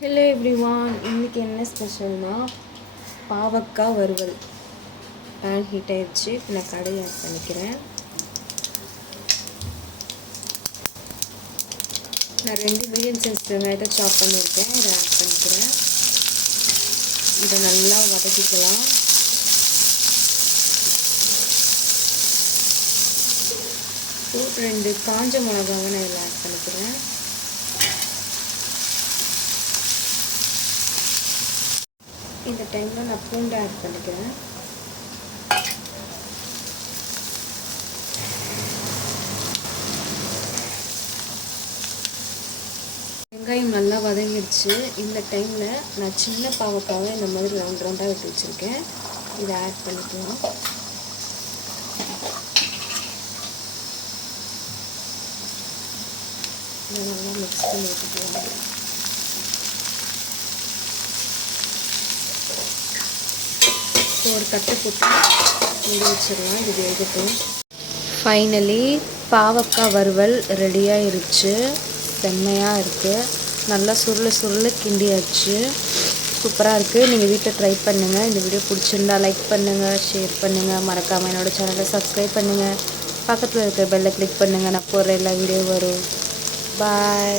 Hello everyone, இன்றைக்கி என்ன ஸ்பெஷல்னா பாவக்காய் வறுவல். பேன் ஹீட் ஆகிடுச்சு. இப்போ நான் கடையை ஆட் பண்ணிக்கிறேன். நான் 2 மீடியம் சைஸ் வெங்காயத்தை சாப் பண்ணியிருக்கேன். இதை ஆட் பண்ணிக்கிறேன். இதை நல்லா வதக்கிக்கலாம். இப்போ 2 காஞ்ச மிளகாவை நான் இதில் ஆட் பண்ணிக்கிறேன். இந்த டைமில் நான் பூண்டு ஆட் பண்ணிக்கிறேன். வெங்காயம் நல்லா வதங்கிடுச்சு. இந்த டைமில் நான் சின்ன பாவக்காவை இந்த மாதிரி ரவுண்ட் ரவுண்டாக வெட்டி வச்சுருக்கேன். இதை ஆட் பண்ணிக்கலாம். இதை நல்லா மிக்ஸ் பண்ணி வச்சுக்கலாம். ஒரு தட்டை போட்டு மூடி வச்சிடலாம். இது வேகட்டும். ஃபைனலி பாவக்காய் வறுவல் ரெடியாகிருச்சு. செம்மையாக இருக்குது. நல்லா சுருள கிண்டியாச்சு. சூப்பராக இருக்குது. நீங்கள் வீட்டில் ட்ரை பண்ணுங்கள். இந்த வீடியோ பிடிச்சிருந்தா லைக் பண்ணுங்கள், ஷேர் பண்ணுங்கள். மறக்காமல் என்னோடய சேனலை சப்ஸ்கிரைப் பண்ணுங்கள். பக்கத்தில் இருக்கிற பெல்லை கிளிக் பண்ணுங்கள். நான் போடுற எல்லா வீடியோ வரும். பாய்.